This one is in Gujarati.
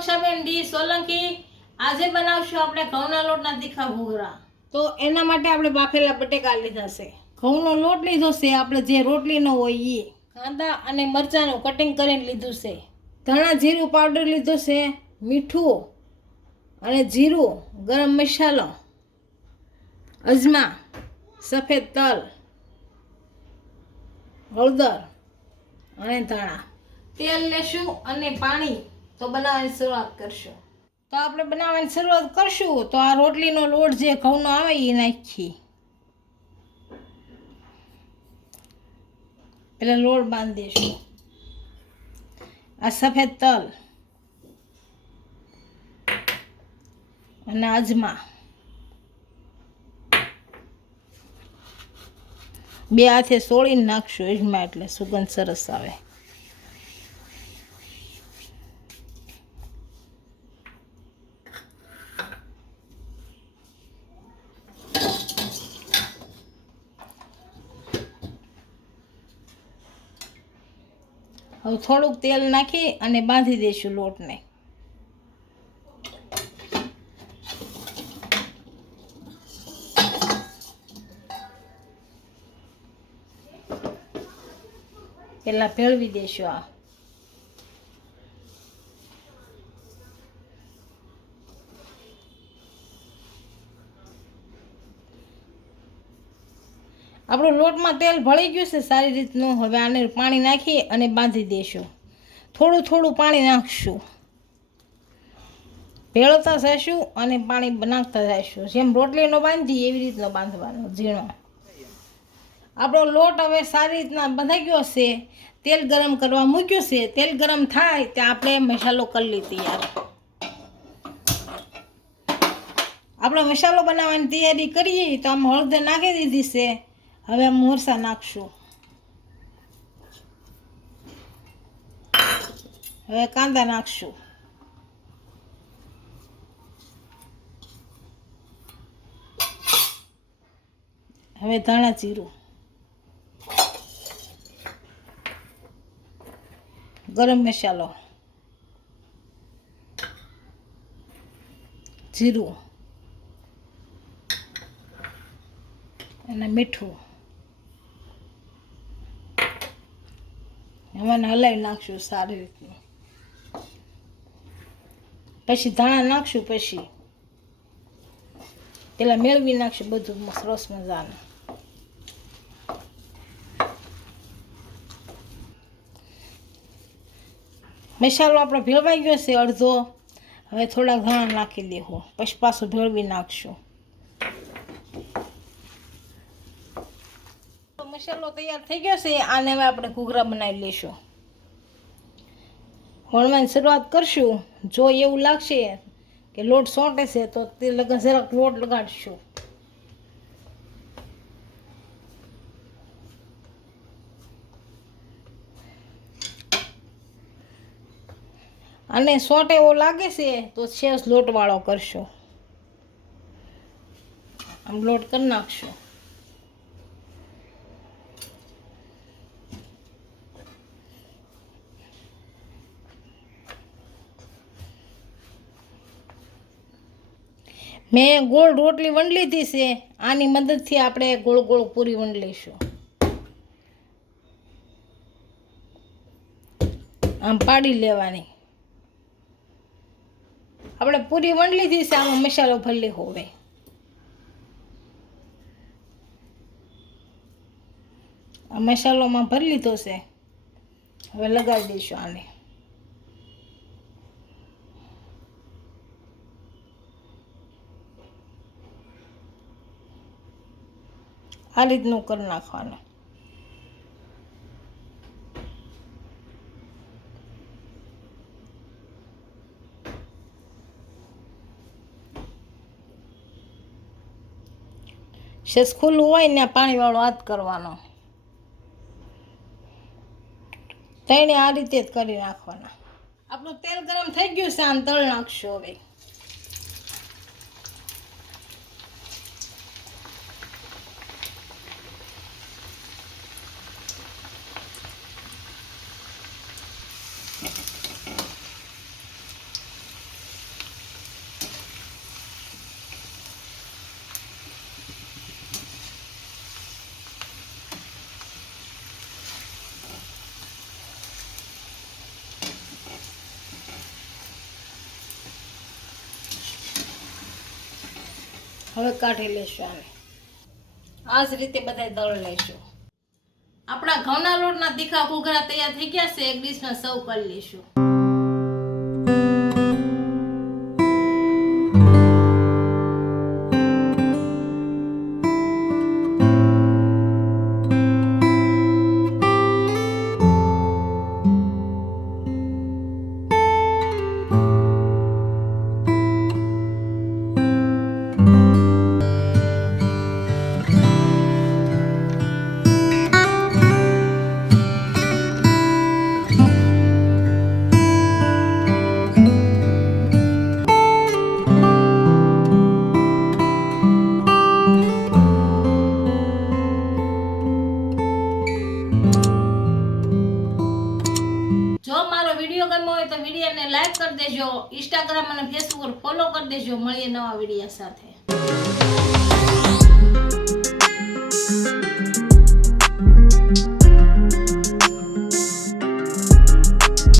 સુરક્ષાબેન ડી સોલંકી આજે બનાવશું આપણે ઘઉંના લોટના તીખા ઘૂઘરા। તો એના માટે આપણે બાફેલા બટેકા લીધા છે, ઘઉંનો લોટ લીધો છે, આપણે જે રોટલીનો હોય એ, કાંદા અને મરચાંનું કટિંગ કરીને લીધું છે, ધાણા જીરું પાવડર લીધો છે, મીઠું અને જીરું, ગરમ મસાલો, અજમા, સફેદ તલ, હળદર અને ધાણા। તેલ લેશું અને પાણી તો બનાવવાની શરૂઆત કરશું। તો આપણે બનાવવાની શરૂઆત કરશું તો આ રોટલીનો લોટ જે ઘઉંનો આવે એ નાખી, પેલા લોટ બાંધી દઈશું। આ સફેદ તલ અને અજમા બે હાથે સોળીને નાખશું, અજમા એટલે સુગંધ સરસ આવે। હવે થોડુંક તેલ નાખી અને બાંધી દઈશું લોટને। પેલા ભેળવી દઈશું। આ આપણું લોટમાં તેલ ભળી ગયું છે સારી રીતનું। હવે આને પાણી નાખી અને બાંધી દઈશું, થોડું થોડું પાણી નાખશું, ભેળવતા જઈશું અને પાણી નાખતા જઈશું, જેમ રોટલીનો બાંધીએ એવી રીતનો બાંધવાનો ઝીણો। આપણો લોટ હવે સારી રીતના બંધાઈ ગયો છે, તેલ ગરમ કરવા મૂક્યું છે, તેલ ગરમ થાય ત્યાં આપણે મસાલો કરી લઈએ તૈયાર। આપણો મસાલો બનાવવાની તૈયારી કરીએ તો આમ હળદર નાખી દીધી છે, હવે મોરસા નાખશું, હવે કાંદા નાખશું, હવે ધાણા જીરું, ગરમ મસાલો, જીરું અને મીઠું, એમાં હલાવી નાખશું સારી રીતનું, પછી ધાણા નાખશું, પછી પેલા મેળવી નાખશું બધું સરસ મજાનું। મસાલો આપણો ભેળવાઈ ગયો છે અડધો, હવે થોડા ધાણા નાખી દેવું, પછી પાછું ભેળવી નાખશું। મસાલો તૈયાર થઈ ગયો છે, આને હવે આપણે ઘૂઘરા બનાવી લઈશું। વણવાની શરૂઆત કરશું, જો એવું લાગશે કે લોટ સોંટે છે તો તે લગન જરાક લોટ લગાડશું। અને સોંટે એવો લાગે છે તો શેષ લોટવાળો કરશો, આમ લોટ કરી નાખશું। મેં ગોળ રોટલી વણી લીધી છે, આની મદદથી આપણે ગોળ ગોળ પૂરી વણી લઈશું। આમ પાડી લેવાની, આપણે પૂરી વણી લીધી છે, આમાં મસાલો ભરી હોવે, આ મસાલોમાં ભરી લીધો છે, હવે લગાવી દઈશું આને। આ રીતનું કરી નાખવાનું। શેષ ખુલ્લું હોય ને પાણીવાળો હાથ કરવાનો, તેને આ રીતે જ કરી નાખવાના। આપણું તેલ ગરમ થઈ ગયું છે, આમ તળ નાખશું હવે। હવે કાઢી લેશું આને. આ જ રીતે બધા દળ લઈશું. આપણા ઘઉંના લોટના તીખા ઘૂઘરા તૈયાર થઈ ગયા છે. એક ડીશમાં સર્વ કરી લઈશું. જો મારો વિડીયો ગમ્યો હોય તો વિડીયોને લાઈક કરી દેજો. ઇન્સ્ટાગ્રામ અને ફેસબુક પર ફોલો કરી દેજો. મળીએ નવા વિડીયો સાથે.